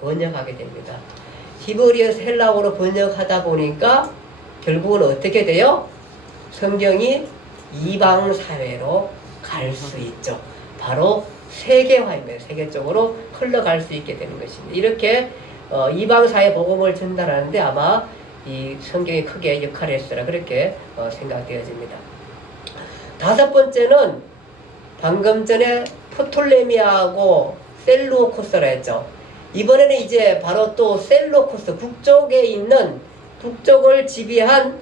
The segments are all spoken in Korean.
번역하게 됩니다. 히브리어에서 헬라어로 번역하다 보니까 결국은 어떻게 돼요? 성경이 이방 사회로 갈 수 있죠. 바로 세계화입니다. 세계 쪽으로 흘러갈 수 있게 되는 것입니다. 이렇게 이방 사회 복음을 전달하는데 아마 이 성경이 크게 역할을 했으라 그렇게 생각되어집니다. 다섯 번째는 방금 전에 프톨레미아하고 셀루코스라 했죠. 이번에는 이제 바로 또 셀루코스 북쪽에 있는 북쪽을 지배한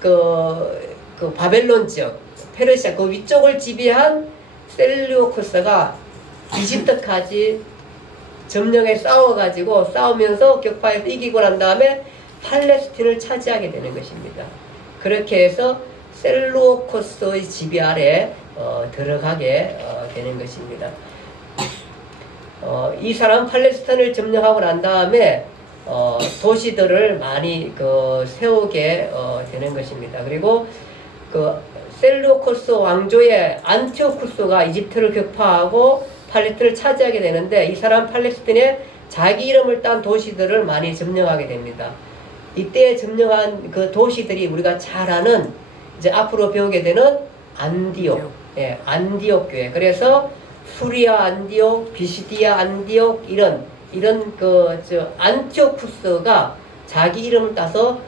그 바벨론 지역 페르시아 그 위쪽을 지배한 셀루코스가 이집트까지 점령에 싸우면서 격파해서 이기고 난 다음에 팔레스틴을 차지하게 되는 것입니다. 그렇게 해서 셀루코스의 지배 아래 들어가게 되는 것입니다. 이 사람 팔레스틴을 점령하고 난 다음에 도시들을 많이 세우게 되는 것입니다. 그리고 셀루코스 왕조의 안티오쿠스가 이집트를 격파하고 팔레스틴을 차지하게 되는데 이 사람 팔레스틴에 자기 이름을 딴 도시들을 많이 점령하게 됩니다. 이때 점령한 그 도시들이 우리가 잘 아는 이제 앞으로 배우게 되는 안디옥, 안디옥 교회. 그래서 수리아 안디옥, 비시디아 안디옥 이런 안티오쿠스가 자기 이름을 따서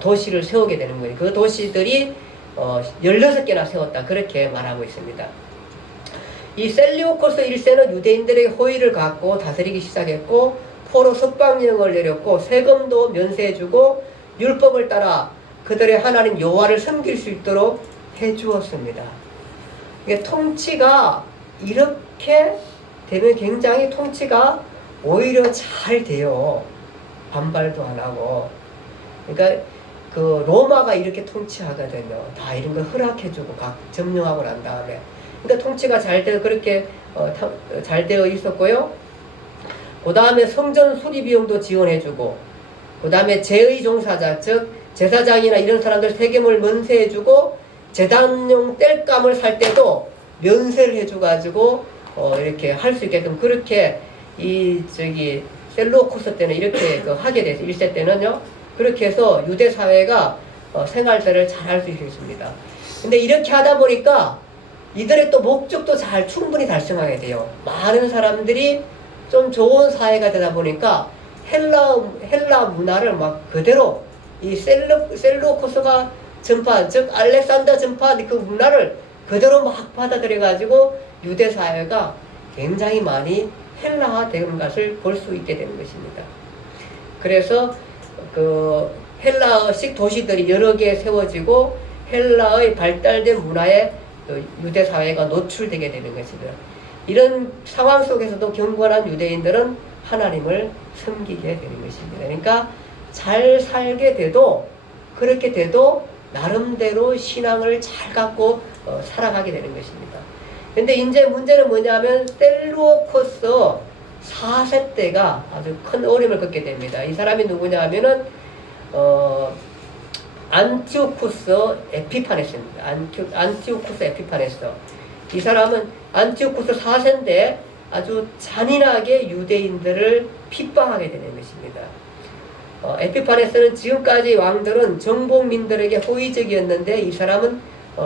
도시를 세우게 되는 거예요. 그 도시들이 16개나 세웠다. 그렇게 말하고 있습니다. 이 셀루코스 1세는 유대인들에게 호의를 갖고 다스리기 시작했고 포로 석방령을 내렸고 세금도 면세해주고 율법을 따라 그들의 하나님 여호와를 섬길 수 있도록 해주었습니다. 이게 통치가 이렇게 되면 굉장히 통치가 오히려 잘 돼요. 반발도 안 하고. 그러니까 로마가 이렇게 통치하거든요. 다 이런 걸 허락해주고 각 점령하고 난 다음에. 그러니까 통치가 잘 되어 그렇게 잘 되어 있었고요. 그 다음에 성전 수리 비용도 지원해주고, 그 다음에 제의 종사자 즉 제사장이나 이런 사람들 세금을 면세해주고 제단용 땔감을 살 때도 면세를 해줘가지고 이렇게 할 수 있게끔 그렇게 셀루코스 때는 이렇게 하게 돼서 1세 때는요. 그렇게 해서 유대 사회가 생활들을 잘 할 수 있습니다. 근데 이렇게 하다 보니까 이들의 또 목적도 충분히 달성하게 돼요. 많은 사람들이 좀 좋은 사회가 되다 보니까 헬라 문화를 막 그대로 이 셀루코스가 전파한 즉 알렉산더 전파한 그 문화를 그대로 막 받아들여가지고 유대 사회가 굉장히 많이 헬라화되는 것을 볼 수 있게 되는 것입니다. 그래서 헬라어식 도시들이 여러 개 세워지고 헬라의 발달된 문화에 유대 사회가 노출되게 되는 것입니다. 이런 상황 속에서도 경건한 유대인들은 하나님을 섬기게 되는 것입니다. 그러니까 잘 살게 돼도 그렇게 돼도 나름대로 신앙을 잘 갖고 살아가게 되는 것입니다. 근데 이제 문제는 뭐냐면 셀루코스 4세 때가 아주 큰 어려움을 겪게 됩니다. 이 사람이 누구냐 하면은 안티오쿠스 에피파네스입니다. 안티오쿠스 에피파네스. 이 사람은 안티오쿠스 4세인데 아주 잔인하게 유대인들을 핍박하게 되는 것입니다. 에피파네스는 지금까지 왕들은 정복민들에게 호의적이었는데 이 사람은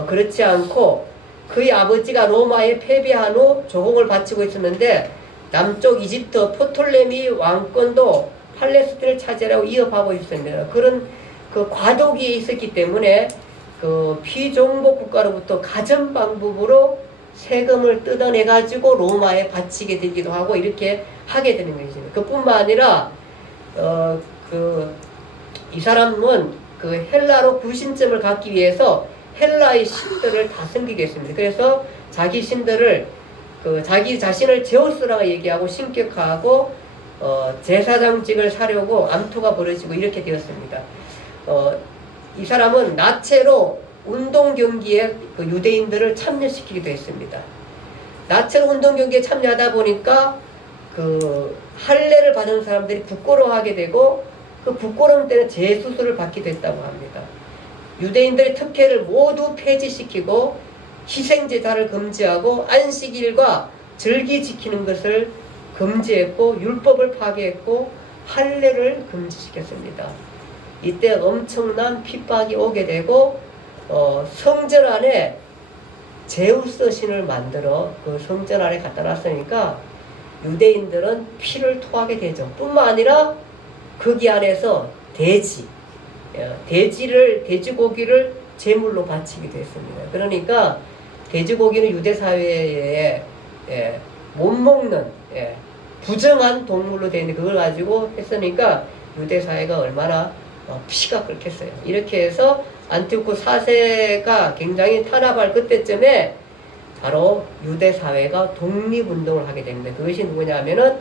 그렇지 않고 그의 아버지가 로마에 패배한 후 조공을 바치고 있었는데 남쪽 이집트 포톨레미 왕권도 팔레스틴을 차지하려고 위협하고 있습니다. 그런 과도기에 있었기 때문에 피종복 국가로부터 가전 방법으로 세금을 뜯어내가지고 로마에 바치게 되기도 하고 이렇게 하게 되는 것입니다. 그뿐만 아니라 이 사람은 헬라로 구신점을 갖기 위해서 헬라의 신들을 다 섬기겠습니다. 그래서 자기 신들을 자기 자신을 제우스라고 얘기하고 신격화하고 제사장직을 사려고 암투가 벌어지고 이렇게 되었습니다. 이 사람은 나체로 운동 경기에 유대인들을 참여시키기도 했습니다. 나체로 운동 경기에 참여하다 보니까 할례를 받은 사람들이 부끄러워하게 되고 그 부끄러움 때문에 재수술을 받기도 했다고 합니다. 유대인들의 특혜를 모두 폐지시키고 희생제사를 금지하고 안식일과 절기 지키는 것을 금지했고 율법을 파괴했고 할례를 금지시켰습니다. 이때 엄청난 핍박이 오게 되고 성전 안에 제우스 신을 만들어 그 성전 안에 갖다 놨으니까 유대인들은 피를 토하게 되죠. 뿐만 아니라 거기 안에서 돼지고기를 제물로 바치기도 했습니다. 그러니까 돼지고기는 유대 사회에 못 먹는 부정한 동물로 되어 있는데 그걸 가지고 했으니까 유대 사회가 얼마나 피가 끓겠어요. 이렇게 해서 안티오코 4세가 굉장히 탄압할 그때쯤에 바로 유대 사회가 독립운동을 하게 됩니다. 그것이 누구냐면은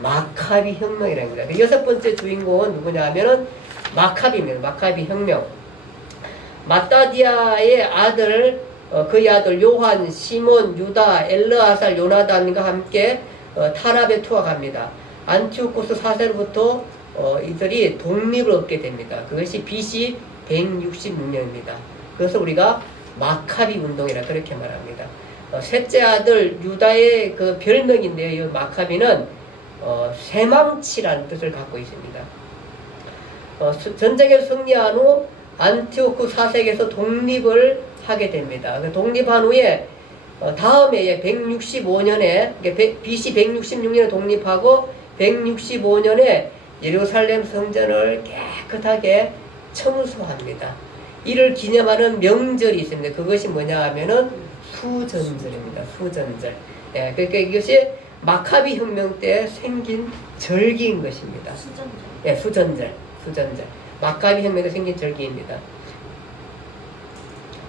마카비 혁명이라는 겁니다. 그 여섯 번째 주인공은 누구냐면은 마카비입니다. 마카비 혁명. 마따디아의 아들, 그의 아들 요한, 시몬, 유다, 엘르아살, 요나단과 함께 탄압에 투하합니다. 안티오코스 4세로부터 이들이 독립을 얻게 됩니다. 그것이 BC 166년입니다. 그래서 우리가 마카비 운동이라 그렇게 말합니다. 셋째 아들 유다의 그 별명인데요. 이 마카비는 쇠망치라는 뜻을 갖고 있습니다. 전쟁에 승리한 후 안티오코 4세에서 독립을 하게 됩니다. 독립한 후에 다음 해에 165년에 BC 166년에 독립하고 165년에 예루살렘 성전을 깨끗하게 청소합니다. 이를 기념하는 명절이 있습니다. 그것이 뭐냐 하면은 수전절입니다. 수전절. 그러니까 이것이 마카비 혁명 때 생긴 절기인 것입니다. 수전절. 수전절. 마카비 혁명 때 생긴 절기입니다.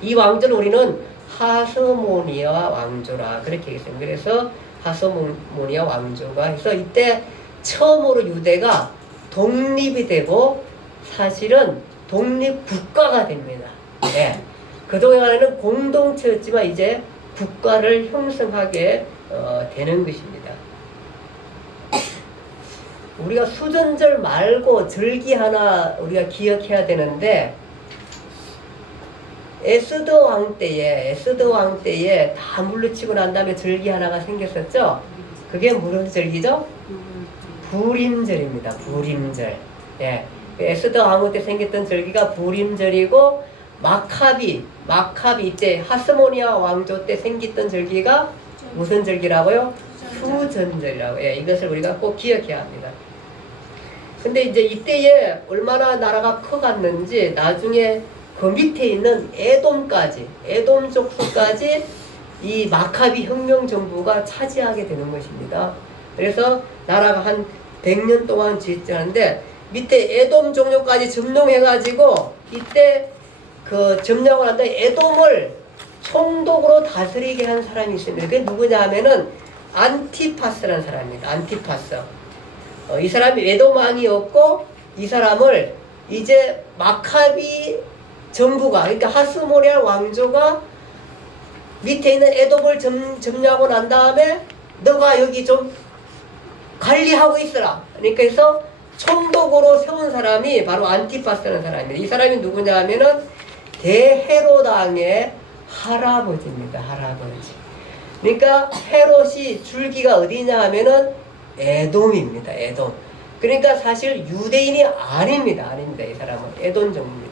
이 왕조를 우리는 하스모니아 왕조라 그렇게 얘기했습니다. 그래서 하스모니아 왕조가 해서 이때 처음으로 유대가 독립이 되고 사실은 독립국가가 됩니다. 그동안에는 공동체였지만 이제 국가를 형성하게 되는 것입니다. 우리가 수전절 말고 절기 하나 우리가 기억해야 되는데 에스더 왕 때에 다 물리치고 난 다음에 절기 하나가 생겼었죠. 그게 무슨 절기죠? 부림절입니다. 부림절. 에스더 왕후 때 생겼던 절기가 부림절이고 마카비 때 하스모니아 왕조 때 생겼던 절기가 무슨 절기라고요? 수전절이라고. 이것을 우리가 꼭 기억해야 합니다. 근데 이제 이때에 얼마나 나라가 커갔는지 나중에 그 밑에 있는 에돔 족속까지 이 마카비 혁명 정부가 차지하게 되는 것입니다. 그래서 나라가 한 100년 동안 지지하는데 밑에 에돔 종족까지 점령해가지고 이때 그 점령을 한다 에돔을 총독으로 다스리게 한 사람이 있습니다. 그게 누구냐 하면은 안티파스라는 사람입니다. 안티파스. 이 사람이 에돔 왕이었고 이 사람을 이제 마카비 정부가 그러니까 하스모니아 왕조가 밑에 있는 에돔을 점령하고 난 다음에 너가 여기 좀 관리하고 있어라. 그러니까 해서 총독으로 세운 사람이 바로 안티파스라는 사람입니다. 이 사람이 누구냐 하면은 대헤로당의 할아버지입니다. 할아버지. 그러니까 헤롯이 줄기가 어디냐 하면은 에돔입니다. 에돔. 그러니까 사실 유대인이 아닙니다. 이 사람은 에돔 정부입니다.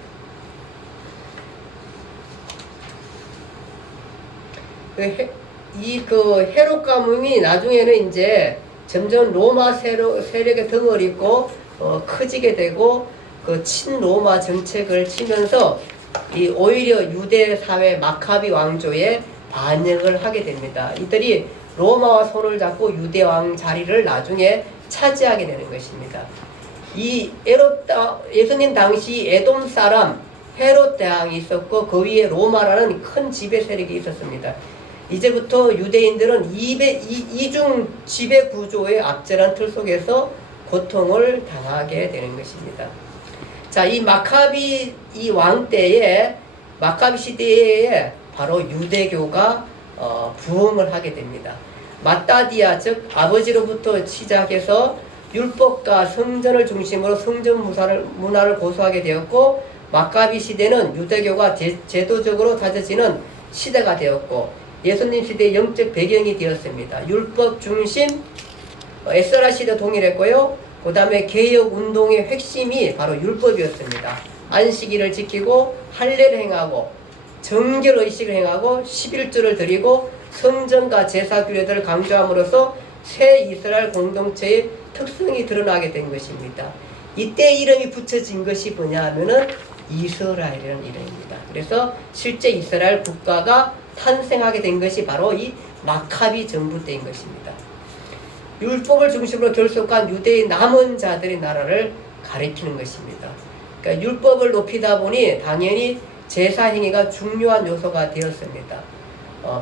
그 헤롯 가문이 나중에는 이제 점점 로마 세력의 덩을 잇고 커지게 되고 그 친로마 정책을 치면서 이 오히려 유대 사회 마카비 왕조에 반역을 하게 됩니다. 이들이 로마와 손을 잡고 유대 왕 자리를 나중에 차지하게 되는 것입니다. 이 예수님 당시 에돔 사람 헤롯 대왕이 있었고 그 위에 로마라는 큰 지배 세력이 있었습니다. 이제부터 유대인들은 이중 지배 구조의 압제한 틀 속에서 고통을 당하게 되는 것입니다. 자, 이 마카비 이 왕 때에 마카비 시대에 바로 유대교가 부흥을 하게 됩니다. 마따디아 즉 아버지로부터 시작해서 율법과 성전을 중심으로 성전 문화를 고수하게 되었고 마카비 시대는 유대교가 제도적으로 다져지는 시대가 되었고 예수님 시대의 영적 배경이 되었습니다. 율법 중심 에스라 시대 동일했고요. 그 다음에 개혁 운동의 핵심이 바로 율법이었습니다. 안식일을 지키고 할례를 행하고 정결 의식을 행하고 11조를 드리고 성전과 제사 규례들을 강조함으로써 새 이스라엘 공동체의 특성이 드러나게 된 것입니다. 이때 이름이 붙여진 것이 뭐냐 하면은 이스라엘이라는 이름입니다. 그래서 실제 이스라엘 국가가 탄생하게 된 것이 바로 이 마카비 정부 때인 것입니다. 율법을 중심으로 결속한 유대의 남은 자들의 나라를 가리키는 것입니다. 그러니까 율법을 높이다 보니 당연히 제사 행위가 중요한 요소가 되었습니다.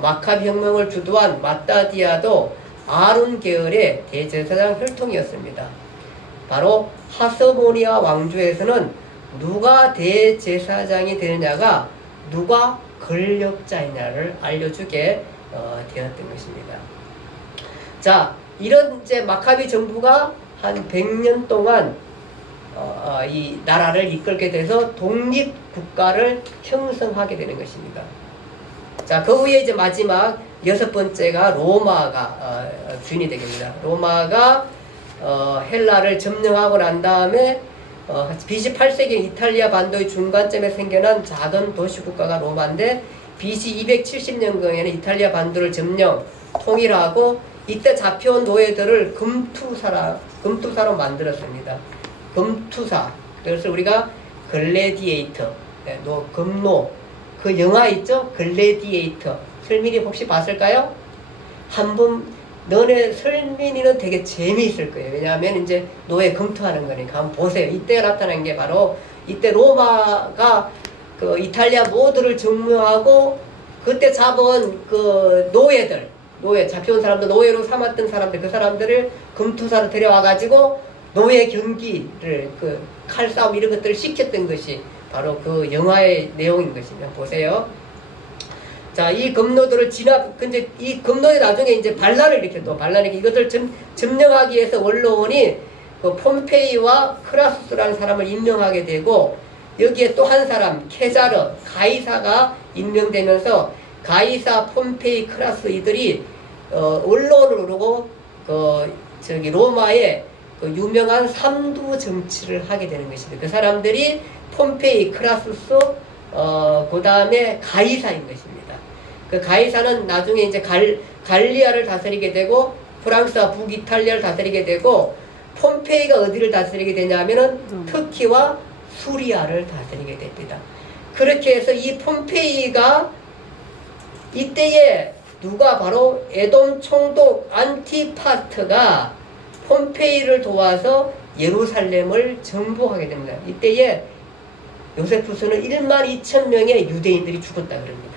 마카비 혁명을 주도한 마따디아도 아론 계열의 대제사장 혈통이었습니다. 바로 하스모니아 왕조에서는 누가 대제사장이 되느냐가 누가 권력자이냐를 알려주게 되었던 것입니다. 자, 이런 이제 마카비 정부가 한 100년 동안 이 나라를 이끌게 돼서 독립국가를 형성하게 되는 것입니다. 자, 그 후에 이제 마지막 6번째가 로마가 주인이 되겠습니다. 로마가 헬라를 점령하고 난 다음에 BC 8세기 이탈리아 반도의 중간점에 생겨난 작은 도시국가가 로마인데 BC 270년경에는 이탈리아 반도를 점령, 통일하고 이때 잡혀온 노예들을 금투사로 만들었습니다. 금투사. 그래서 우리가 글래디에이터, 금노, 그 영화 있죠? 글래디에이터. 설민이 혹시 봤을까요? 한번 너네 설민이는 되게 재미있을 거예요. 왜냐하면 이제 노예 금투하는 거니까 한번 보세요. 이때가 나타난 게 바로 이때 로마가 그 이탈리아 모두를 점령하고 그때 잡은 그 노예 잡혀온 사람들, 노예로 삼았던 사람들, 그 사람들을 금투사로 데려와가지고 노예 경기를 그 칼싸움 이런 것들을 시켰던 것이 바로 그 영화의 내용인 것입니다. 보세요. 자, 이 금노들을 근데 이 금노들이 나중에 이제 반란을 일으켰죠. 이것을 점령하기 위해서 원로원이 그 폼페이와 크라수스라는 사람을 임명하게 되고 여기에 또 한 사람, 케자르, 가이사가 임명되면서 가이사, 폼페이, 크라스 이들이 원로원을 오르고 로마의 그 유명한 삼두 정치를 하게 되는 것입니다. 그 사람들이 폼페이, 크라수스, 그 다음에 가이사인 것입니다. 그 가이사는 나중에 이제 갈리아를 다스리게 되고 프랑스와 북이탈리아를 다스리게 되고 폼페이가 어디를 다스리게 되냐면은 터키와 수리아를 다스리게 됩니다. 그렇게 해서 이 폼페이가 이때에 누가 바로 에돔 총독 안티파트가 폼페이를 도와서 예루살렘을 정복하게 됩니다. 이때에 요세푸스는 12,000명의 유대인들이 죽었다 그럽니다.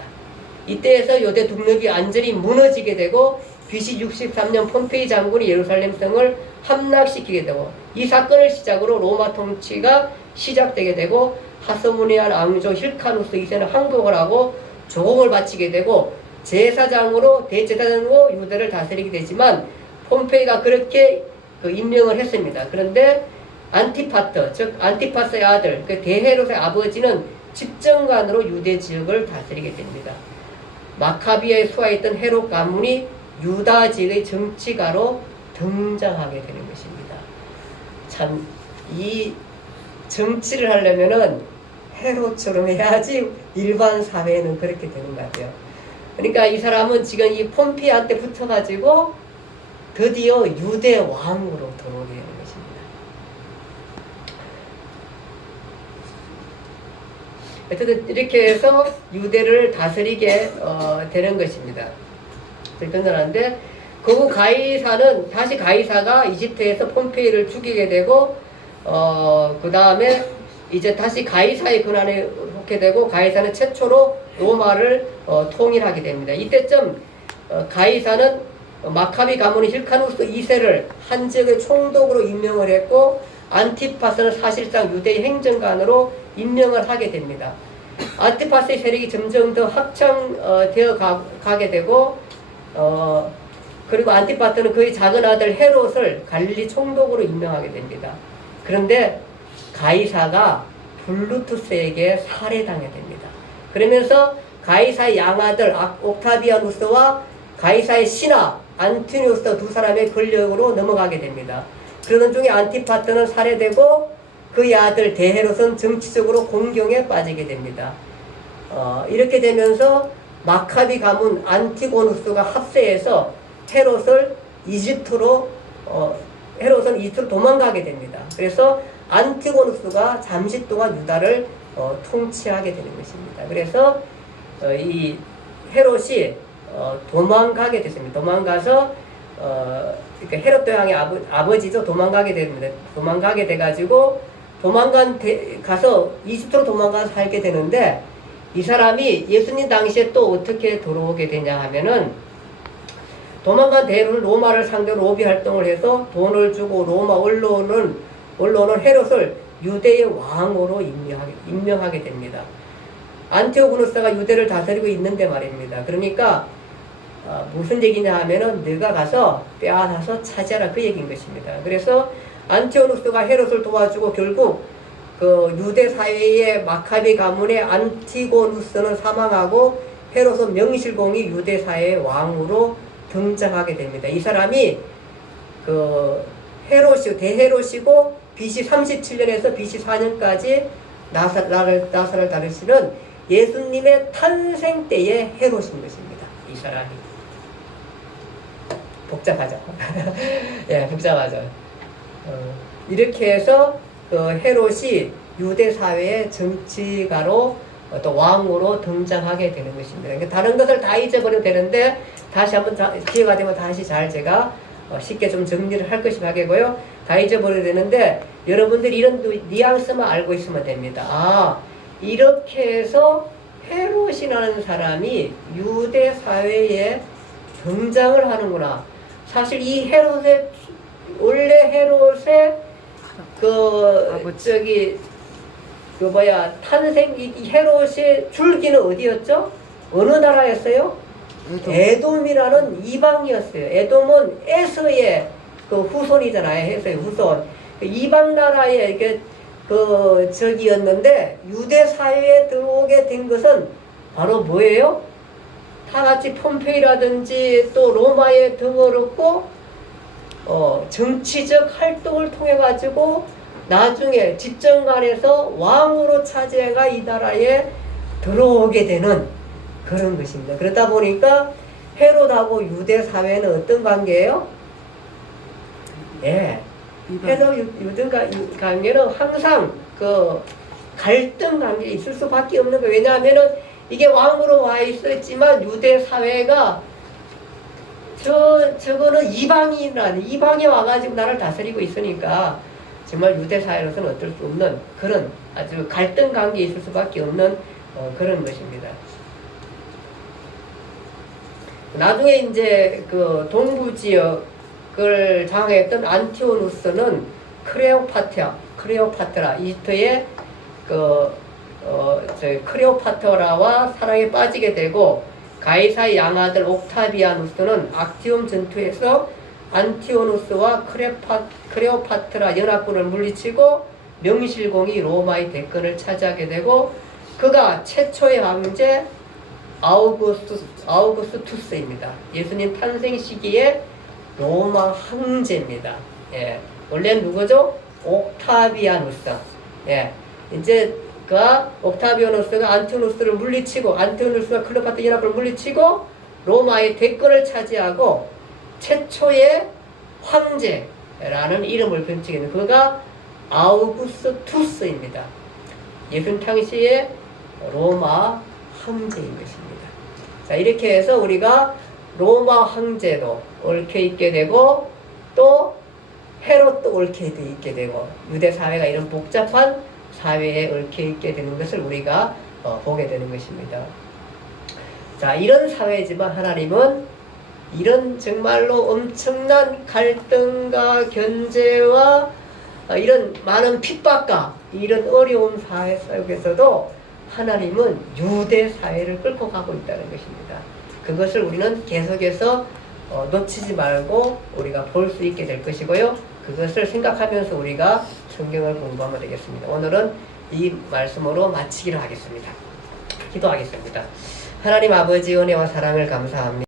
이때에서 유대 독립이 완전히 무너지게 되고 BC 63년 폼페이 장군이 예루살렘 성을 함락시키게 되고 이 사건을 시작으로 로마 통치가 시작되게 되고 하스모니아 왕조 힐카누스 2세는 항복을 하고 조공을 바치게 되고 대제사장으로 유대를 다스리게 되지만 폼페이가 그렇게 임명을 했습니다. 그런데 안티파트, 즉 안티파스의 아들, 그 대헤롯의 아버지는 집정관으로 유대 지역을 다스리게 됩니다. 마카비아에 수하였던 헤롯 가문이 유다 지역의 정치가로 등장하게 되는 것입니다. 참, 이 정치를 하려면은 헤롯처럼 해야지 일반 사회는 그렇게 되는 것 같아요. 그러니까 이 사람은 지금 이 폼페이한테 붙어가지고 드디어 유대 왕으로 들어오게 되는 것입니다. 어쨌든 이렇게 해서 유대를 다스리게 되는 것입니다. 끝나는데 그 후 가이사가 이집트에서 폼페이를 죽이게 되고 그 다음에 이제 다시 가이사의 권한에 속게 되고 가이사는 최초로 로마를 통일하게 됩니다. 이때쯤 가이사는 마카비 가문의 힐카누스 2세를 한 지역의 총독으로 임명을 했고 안티파스는 사실상 유대의 행정관으로 임명을 하게 됩니다. 안티파스의 세력이 점점 더 확장되어 가게 되고 그리고 안티파스는 그의 작은 아들 헤롯을 갈릴리 총독으로 임명하게 됩니다. 그런데 가이사가 블루투스에게 살해당하게 됩니다. 그러면서 가이사의 양아들 옥타비아누스와 가이사의 신하 안티노스 두 사람의 권력으로 넘어가게 됩니다. 그러던 중에 안티파터는 살해되고 그의 아들 대헤롯은 정치적으로 공경에 빠지게 됩니다. 이렇게 되면서 마카비 가문 안티고누스가 합세해서 헤롯은 이집트로 도망가게 됩니다. 그래서 안티고누스가 잠시 동안 유다를 통치하게 되는 것입니다. 그래서 이 헤롯이 도망가게 됐습니다. 도망가서 그러니까 헤롯 대왕의 아버지죠. 도망가게 됩니다. 도망가게 돼가지고 가서 이집트로 도망가서 살게 되는데, 이 사람이 예수님 당시에 또 어떻게 돌아오게 되냐 하면은, 도망간 대로를 로마를 상대로 로비 활동을 해서 돈을 주고 로마 언론은 헤롯을 유대의 왕으로 임명하게 됩니다. 안티오고누스가 유대를 다스리고 있는데 말입니다. 그러니까 무슨 얘기냐 하면은 네가 가서 빼앗아서 차지하라, 그 얘기인 것입니다. 그래서 안티오누스가 헤롯을 도와주고 결국 그 유대 사회의 마카비 가문의 안티고누스는 사망하고 헤롯은 명실공히 유대 사회의 왕으로 등장하게 됩니다. 이 사람이 그 대헤롯이고 BC 37년에서 BC 4년까지 나사를 다루시는 예수님의 탄생 때의 헤롯인 것입니다. 이 사람이. 복잡하죠. 예, 복잡하죠. 이렇게 해서 그 헤롯이 유대 사회의 정치가로 또 왕으로 등장하게 되는 것입니다. 그러니까 다른 것을 다 잊어버리면 되는데, 다시 한번 기회가 되면 다시 잘 제가 쉽게 좀 정리를 할 것이 하겠고요. 다 잊어버려야 되는데, 여러분들이 이런 뉘앙스만 알고 있으면 됩니다. 이렇게 해서 헤롯이라는 사람이 유대 사회에 등장을 하는구나. 사실 이 원래 헤롯의 이 헤롯의 줄기는 어디였죠? 어느 나라였어요? 에돔이라는 이방이었어요. 에돔은 에서의 그 후손이잖아요. 에서의 후손. 이방 나라의 적이었는데, 유대 사회에 들어오게 된 것은 바로 뭐예요? 다 같이 폼페이라든지 또 로마에 등어렵고 정치적 활동을 통해 가지고 나중에 집정관에서 왕으로 차지해가 이 나라에 들어오게 되는 그런 것입니다. 그러다 보니까 헤롯하고 유대 사회는 어떤 관계예요? 예, 헤롯 유대 관계는 항상 그 갈등 관계 있을 수밖에 없는 거예요. 왜냐하면은 이게 왕으로 와 있었지만 유대 사회가 저거는 이방이 와가지고 나를 다스리고 있으니까 정말 유대 사회로서는 어쩔 수 없는 그런 아주 갈등 관계에 있을 수밖에 없는 그런 것입니다. 나중에 이제 그 동부 지역을 장악했던 안티오누스는 크레오파트라 이집트의 크레오파트라와 사랑에 빠지게 되고, 가이사의 양아들 옥타비아누스는 악티움 전투에서 안티오누스와 크레오파트라 연합군을 물리치고 명실공히 로마의 대권을 차지하게 되고, 그가 최초의 황제 아우구스투스입니다. 예수님 탄생 시기에 로마 황제입니다. 예, 원래는 누구죠? 옥타비아누스. 예, 이제 옥타비아누스가 안티오누스를 물리치고, 안티오누스가 클레오파트라 연합을 물리치고 로마의 대권을 차지하고 최초의 황제라는 이름을 번쩍이는 그가 아우구스투스입니다. 예수님 당시에 로마 황제인 것입니다. 자, 이렇게 해서 우리가 로마 황제도 얽혀 있게 되고, 또 헤롯도 얽혀 있게 되고, 유대 사회가 이런 복잡한 사회에 얽혀 있게 되는 것을 우리가 보게 되는 것입니다. 자, 이런 사회지만 하나님은 이런 정말로 엄청난 갈등과 견제와 이런 많은 핍박과 이런 어려운 사회 속에서도 하나님은 유대 사회를 끌고 가고 있다는 것입니다. 그것을 우리는 계속해서 놓치지 말고 우리가 볼 수 있게 될 것이고요. 그것을 생각하면서 우리가 성경을 공부하면 되겠습니다. 오늘은 이 말씀으로 마치기로 하겠습니다. 기도하겠습니다. 하나님 아버지 은혜와 사랑을 감사합니다.